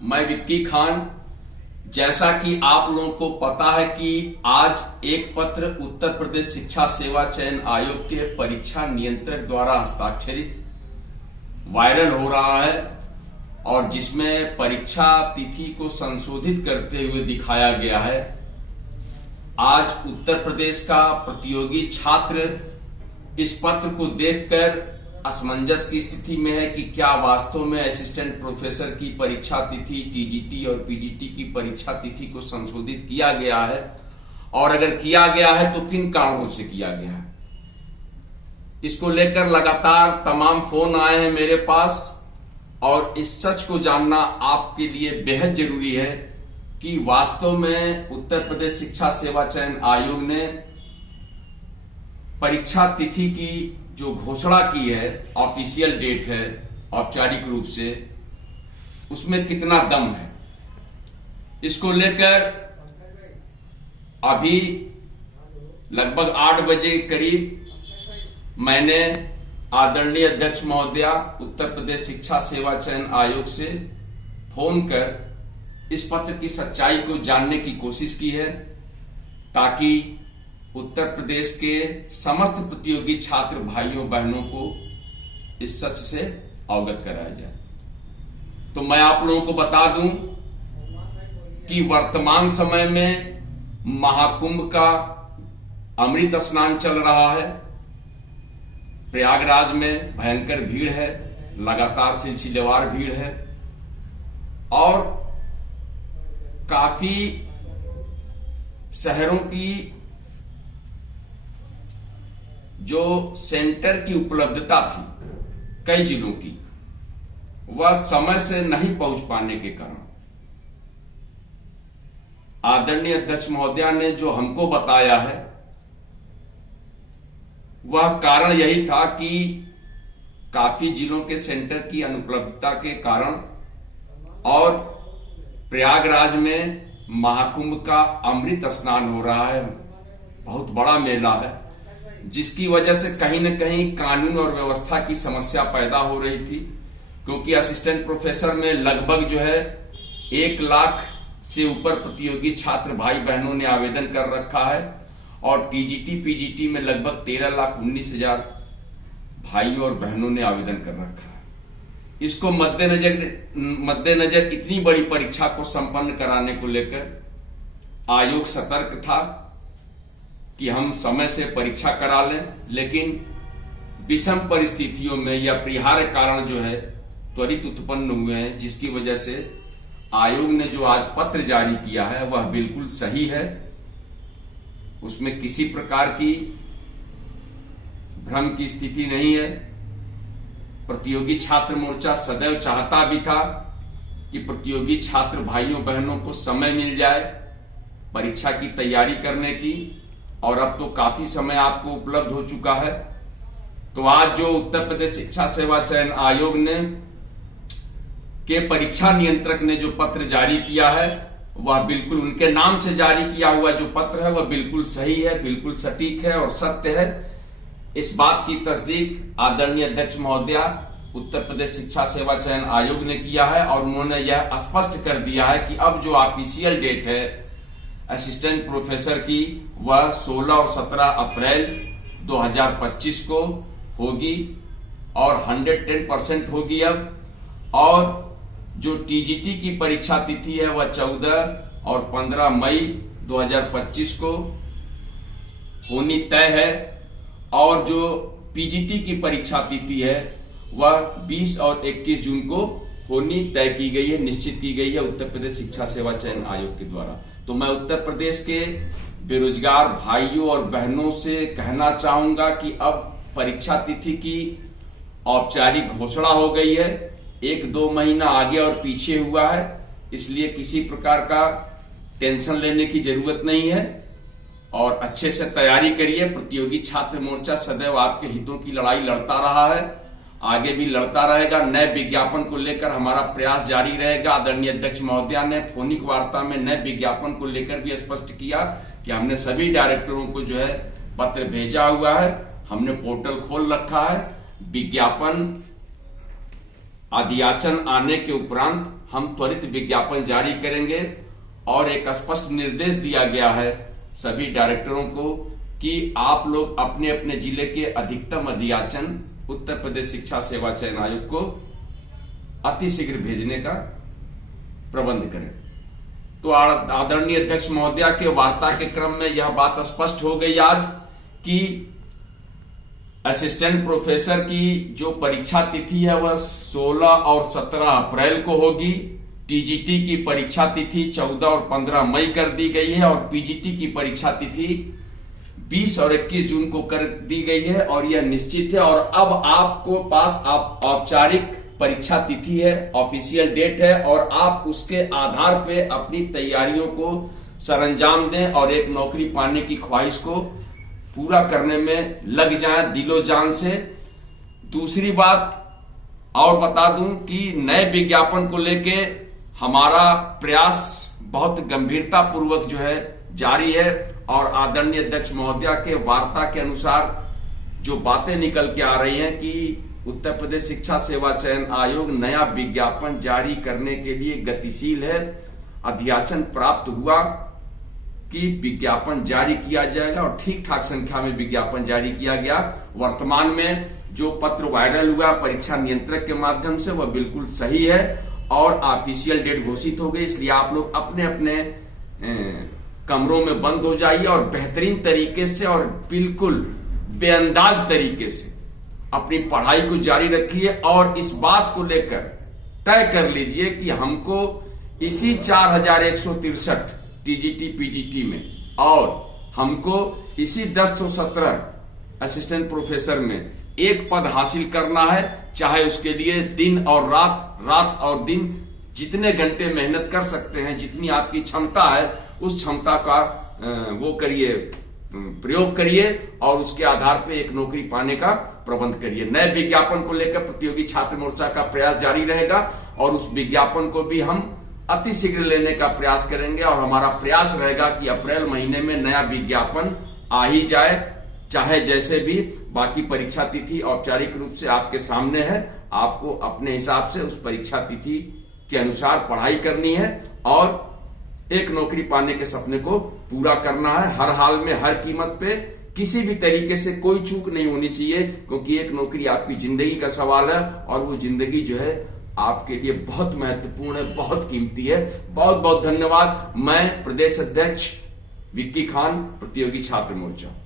मैं विक्की खान। जैसा कि आप लोगों को पता है कि आज एक पत्र उत्तर प्रदेश शिक्षा सेवा चयन आयोग के परीक्षा नियंत्रक द्वारा हस्ताक्षरित वायरल हो रहा है और जिसमें परीक्षा तिथि को संशोधित करते हुए दिखाया गया है। आज उत्तर प्रदेश का प्रतियोगी छात्र इस पत्र को देखकर असमंजस की स्थिति में है कि क्या वास्तव में असिस्टेंट प्रोफेसर की परीक्षा तिथि, टीजीटी और पीजीटी की परीक्षा तिथि को संशोधित किया गया है, और अगर किया गया है तो किन कारणों से किया गया है। इसको लेकर लगातार तमाम फोन आए हैं मेरे पास और इस सच को जानना आपके लिए बेहद जरूरी है कि वास्तव में उत्तर प्रदेश शिक्षा सेवा चयन आयोग ने परीक्षा तिथि की जो घोषणा की है, ऑफिशियल डेट है औपचारिक रूप से, उसमें कितना दम है। इसको लेकर अभी लगभग 8 बजे करीब मैंने आदरणीय अध्यक्ष महोदया उत्तर प्रदेश शिक्षा सेवा चयन आयोग से फोन कर इस पत्र की सच्चाई को जानने की कोशिश की है, ताकि उत्तर प्रदेश के समस्त प्रतियोगी छात्र भाइयों बहनों को इस सच से अवगत कराया जाए। तो मैं आप लोगों को बता दूं कि वर्तमान समय में महाकुंभ का अमृत स्नान चल रहा है। प्रयागराज में भयंकर भीड़ है, लगातार सिलसिलेवार भीड़ है और काफी शहरों की जो सेंटर की उपलब्धता थी कई जिलों की, वह समय से नहीं पहुंच पाने के कारण आदरणीय अध्यक्ष महोदया ने जो हमको बताया है वह कारण यही था कि काफी जिलों के सेंटर की अनुपलब्धता के कारण और प्रयागराज में महाकुंभ का अमृत स्नान हो रहा है, बहुत बड़ा मेला है, जिसकी वजह से कहीं न कहीं कानून और व्यवस्था की समस्या पैदा हो रही थी। क्योंकि असिस्टेंट प्रोफेसर में लगभग जो है 1 लाख से ऊपर प्रतियोगी छात्र भाई बहनों ने आवेदन कर रखा है और टीजीटी पीजीटी में लगभग 13,19,000 भाइयों और बहनों ने आवेदन कर रखा है। इसको मद्देनजर इतनी बड़ी परीक्षा को संपन्न कराने को लेकर आयोग सतर्क था कि हम समय से परीक्षा करा लें, लेकिन विषम परिस्थितियों में या अपरिहार्य कारण जो है त्वरित उत्पन्न हुए हैं, जिसकी वजह से आयोग ने जो आज पत्र जारी किया है वह बिल्कुल सही है। उसमें किसी प्रकार की भ्रम की स्थिति नहीं है। प्रतियोगी छात्र मोर्चा सदैव चाहता भी था कि प्रतियोगी छात्र भाइयों बहनों को समय मिल जाए परीक्षा की तैयारी करने की, और अब तो काफी समय आपको उपलब्ध हो चुका है। तो आज जो उत्तर प्रदेश शिक्षा सेवा चयन आयोग ने के परीक्षा नियंत्रक ने जो पत्र जारी किया है वह बिल्कुल उनके नाम से जारी किया हुआ जो पत्र है वह बिल्कुल सही है, बिल्कुल सटीक है और सत्य है। इस बात की तस्दीक आदरणीय अध्यक्ष महोदया उत्तर प्रदेश शिक्षा सेवा चयन आयोग ने किया है और उन्होंने यह स्पष्ट कर दिया है कि अब जो ऑफिशियल डेट है असिस्टेंट प्रोफेसर की वह 16 और 17 अप्रैल 2025 को होगी और 110% होगी अब, और जो टीजीटी की परीक्षा तिथि है वह 14 और 15 मई 2025 को होनी तय है, और जो पीजीटी की परीक्षा तिथि है वह 20 और 21 जून को होनी तय की गई है, निश्चित की गई है उत्तर प्रदेश शिक्षा सेवा चयन आयोग के द्वारा। तो मैं उत्तर प्रदेश के बेरोजगार भाइयों और बहनों से कहना चाहूंगा कि अब परीक्षा तिथि की औपचारिक घोषणा हो गई है। 1-2 महीना आगे और पीछे हुआ है, इसलिए किसी प्रकार का टेंशन लेने की जरूरत नहीं है और अच्छे से तैयारी करिए। प्रतियोगी छात्र मोर्चा सदैव आपके हितों की लड़ाई लड़ता रहा है, आगे भी लड़ता रहेगा। नए विज्ञापन को लेकर हमारा प्रयास जारी रहेगा। आदरणीय अध्यक्ष महोदया ने फोनिक वार्ता में नए विज्ञापन को लेकर भी स्पष्ट किया कि हमने सभी डायरेक्टरों को जो है पत्र भेजा हुआ है, हमने पोर्टल खोल रखा है। विज्ञापन अधियाचन आने के उपरांत हम त्वरित विज्ञापन जारी करेंगे और एक स्पष्ट निर्देश दिया गया है सभी डायरेक्टरों को कि आप लोग अपने अपने जिले के अधिकतम अध्याचन उत्तर प्रदेश शिक्षा सेवा चयन आयोग को अतिशीघ्र भेजने का प्रबंध करें। तो आदरणीय अध्यक्ष महोदया के वार्ता के क्रम में यह बात स्पष्ट हो गई आज कि असिस्टेंट प्रोफेसर की जो परीक्षा तिथि है वह 16 और 17 अप्रैल को होगी। टीजीटी की परीक्षा तिथि 14 और 15 मई कर दी गई है और पीजीटी की परीक्षा तिथि 20 और 21 जून को कर दी गई है और यह निश्चित है। और अब आपको पास औपचारिक परीक्षा तिथि है, ऑफिशियल डेट है और आप उसके आधार पे अपनी तैयारियों को सरंजाम दें और एक नौकरी पाने की ख्वाहिश को पूरा करने में लग जाएं दिलो जान से। दूसरी बात और बता दूं कि नए विज्ञापन को लेके हमारा प्रयास बहुत गंभीरता पूर्वक जो है जारी है और आदरणीय अध्यक्ष महोदया के वार्ता के अनुसार जो बातें निकल के आ रही हैं कि उत्तर प्रदेश शिक्षा सेवा चयन आयोग नया विज्ञापन जारी करने के लिए गतिशील है। अध्याचन प्राप्त हुआ कि विज्ञापन जारी किया जाएगा और ठीक ठाक संख्या में विज्ञापन जारी किया गया। वर्तमान में जो पत्र वायरल हुआ परीक्षा नियंत्रक के माध्यम से वह बिल्कुल सही है और ऑफिशियल डेट घोषित हो गई। इसलिए आप लोग अपने अपने कमरों में बंद हो जाइए और बेहतरीन तरीके से और बिल्कुल बेअंदाज तरीके से अपनी पढ़ाई को जारी रखिए और इस बात को लेकर तय कर लीजिए कि हमको इसी 4163 टीजीटी पीजीटी में और हमको इसी 1017 असिस्टेंट प्रोफेसर में एक पद हासिल करना है, चाहे उसके लिए दिन और रात और दिन जितने घंटे मेहनत कर सकते हैं, जितनी आपकी क्षमता है उस क्षमता का वो करिए, प्रयोग करिए और उसके आधार पे एक नौकरी पाने का प्रबंध करिए। नए विज्ञापन को लेकर प्रतियोगी छात्र मोर्चा का प्रयास जारी रहेगा और उस विज्ञापन को भी हम अतिशीघ्र लेने का प्रयास करेंगे और हमारा प्रयास रहेगा कि अप्रैल महीने में नया विज्ञापन आ ही जाए, चाहे जैसे भी। बाकी परीक्षा तिथि औपचारिक रूप से आपके सामने है, आपको अपने हिसाब से उस परीक्षा तिथि के अनुसार पढ़ाई करनी है और एक नौकरी पाने के सपने को पूरा करना है। हर हाल में हर कीमत पे किसी भी तरीके से कोई चूक नहीं होनी चाहिए, क्योंकि एक नौकरी आपकी जिंदगी का सवाल है और वो जिंदगी जो है आपके लिए बहुत महत्वपूर्ण है, बहुत कीमती है। बहुत बहुत धन्यवाद। मैं प्रदेश अध्यक्ष विक्की खान, प्रतियोगी छात्र मोर्चा।